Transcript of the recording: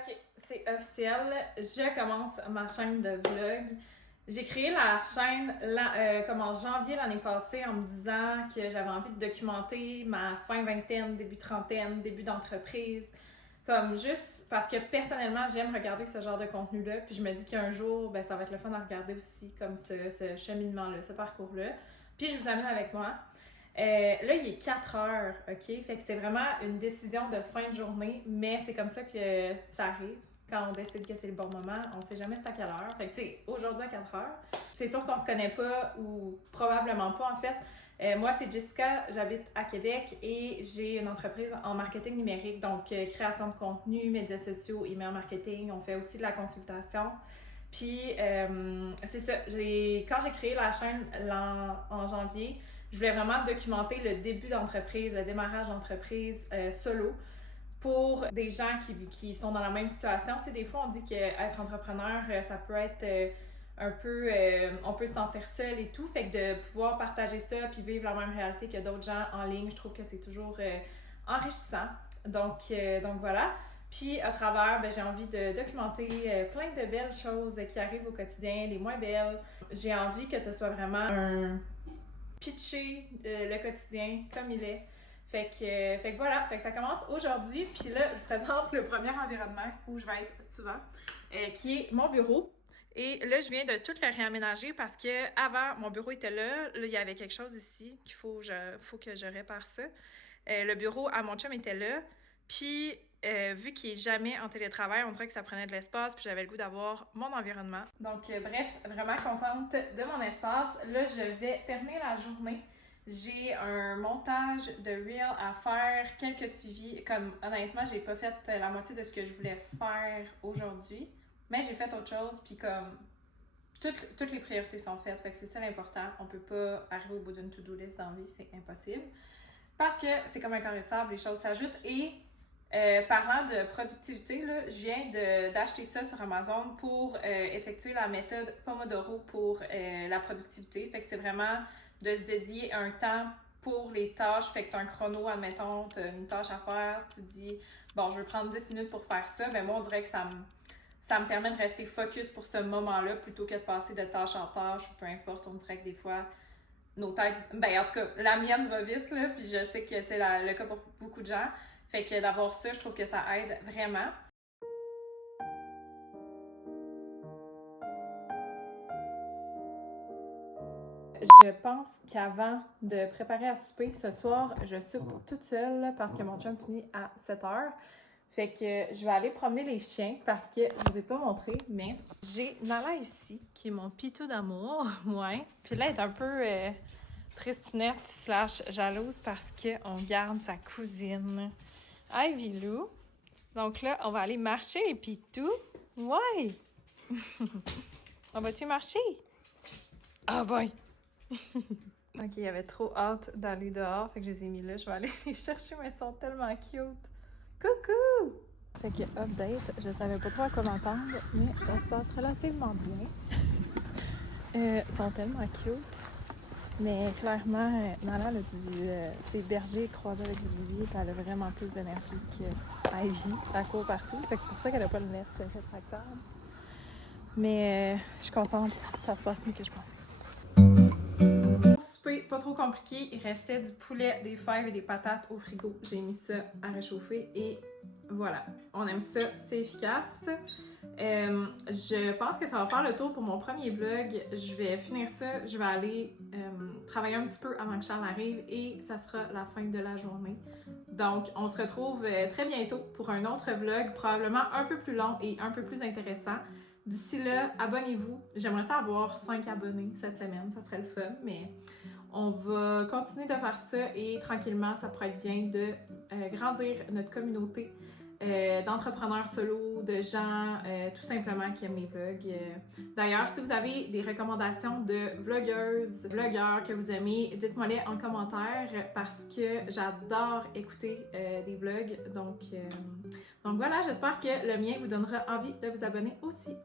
Ok, c'est officiel. Je commence ma chaîne de vlog. J'ai créé la chaîne comme en janvier l'année passée en me disant que j'avais envie de documenter ma fin vingtaine, début trentaine, début d'entreprise. Comme juste parce que personnellement, j'aime regarder ce genre de contenu-là. Puis je me dis qu'un jour, ben, ça va être le fun à regarder aussi, comme ce cheminement-là, ce parcours-là. Puis je vous amène avec moi. Là, il est 4 heures, OK? Fait que c'est vraiment une décision de fin de journée, mais c'est comme ça que ça arrive. Quand on décide que c'est le bon moment, on sait jamais c'est à quelle heure. Fait que c'est aujourd'hui à 4 heures. C'est sûr qu'on se connaît pas, ou probablement pas en fait. Moi, c'est Jessica, j'habite à Québec et j'ai une entreprise en marketing numérique, donc création de contenu, médias sociaux, email marketing. On fait aussi de la consultation. Puis, c'est ça, quand j'ai créé la chaîne en janvier, je voulais vraiment documenter le début d'entreprise, le démarrage d'entreprise solo pour des gens qui sont dans la même situation. Tu sais, des fois, on dit qu'être entrepreneur, ça peut être un peu... on peut se sentir seul et tout. Fait que de pouvoir partager ça puis vivre la même réalité que d'autres gens en ligne, je trouve que c'est toujours enrichissant. Donc voilà. Puis à travers, ben, j'ai envie de documenter plein de belles choses qui arrivent au quotidien, les moins belles. J'ai envie que ce soit vraiment un pitcher le quotidien comme il est. Fait que voilà, fait que ça commence aujourd'hui. Puis là, je vous présente le premier environnement où je vais être souvent, qui est mon bureau. Et là, je viens de tout le réaménager parce que avant mon bureau était là. Là, il y avait quelque chose ici qu'il faut que je répare ça. Le bureau à mon chum était là. Puis, vu qu'il n'est jamais en télétravail, on dirait que ça prenait de l'espace, puis j'avais le goût d'avoir mon environnement. Donc, bref, vraiment contente de mon espace. Là, je vais terminer la journée. J'ai un montage de reel à faire, quelques suivis. Comme, honnêtement, j'ai pas fait la moitié de ce que je voulais faire aujourd'hui, mais j'ai fait autre chose, puis comme, toutes les priorités sont faites, fait que c'est ça l'important. On peut pas arriver au bout d'une to-do list dans la vie, c'est impossible. Parce que c'est comme un carré de sable, les choses s'ajoutent. Et parlant de productivité, là, je viens d'acheter ça sur Amazon pour effectuer la méthode Pomodoro pour la productivité. Fait que c'est vraiment de se dédier un temps pour les tâches. Fait que tu as un chrono, admettons, tu as une tâche à faire, tu dis, bon, je vais prendre 10 minutes pour faire ça. Mais moi, on dirait que ça me permet de rester focus pour ce moment-là plutôt que de passer de tâche en tâche ou peu importe. On dirait que des fois, nos têtes, ben en tout cas, la mienne va vite, là, puis je sais que c'est le cas pour beaucoup de gens. Fait que d'avoir ça, je trouve que ça aide vraiment. Je pense qu'avant de préparer à souper ce soir, je soupe toute seule parce que mon chum finit à 7 heures. Fait que je vais aller promener les chiens parce que je vous ai pas montré, mais j'ai Nala ici, qui est mon pitou d'amour, ouais. Puis là, elle est un peu tristinette / jalouse parce qu'on garde sa cousine. Hi, Vilou! Donc là, on va aller marcher les pitous. Ouais! On va-tu marcher? Ah boy! Ok, il y avait trop hâte d'aller dehors, fait que je les ai mis là. Je vais aller les chercher, mais ils sont tellement cute. Coucou! Fait que update, je savais pas trop à quoi m'attendre, mais ça se passe relativement bien. Ils sont tellement cute. Mais clairement, Nala a ses bergers croisés avec du bouvier, puis elle a vraiment plus d'énergie qu'Ivy. Elle court partout. Fait que c'est pour ça qu'elle n'a pas le nest rétractable. Mais je suis contente, ça se passe mieux que je pensais. Souper pas trop compliqué, il restait du poulet, des fèves et des patates au frigo. J'ai mis ça à réchauffer et voilà. On aime ça, c'est efficace. Je pense que ça va faire le tour pour mon premier vlog. Je vais finir ça, je vais aller travailler un petit peu avant que Charles arrive et ça sera la fin de la journée. Donc, on se retrouve très bientôt pour un autre vlog, probablement un peu plus long et un peu plus intéressant. D'ici là, abonnez-vous. J'aimerais ça avoir 5 abonnés cette semaine, ça serait le fun, mais on va continuer de faire ça et tranquillement, ça pourrait être bien de grandir notre communauté d'entrepreneurs solo, de gens tout simplement qui aiment les vlogs. D'ailleurs, si vous avez des recommandations de vlogueuses, vlogueurs que vous aimez, dites-moi-les en commentaire parce que j'adore écouter des vlogs. Donc voilà, j'espère que le mien vous donnera envie de vous abonner aussi.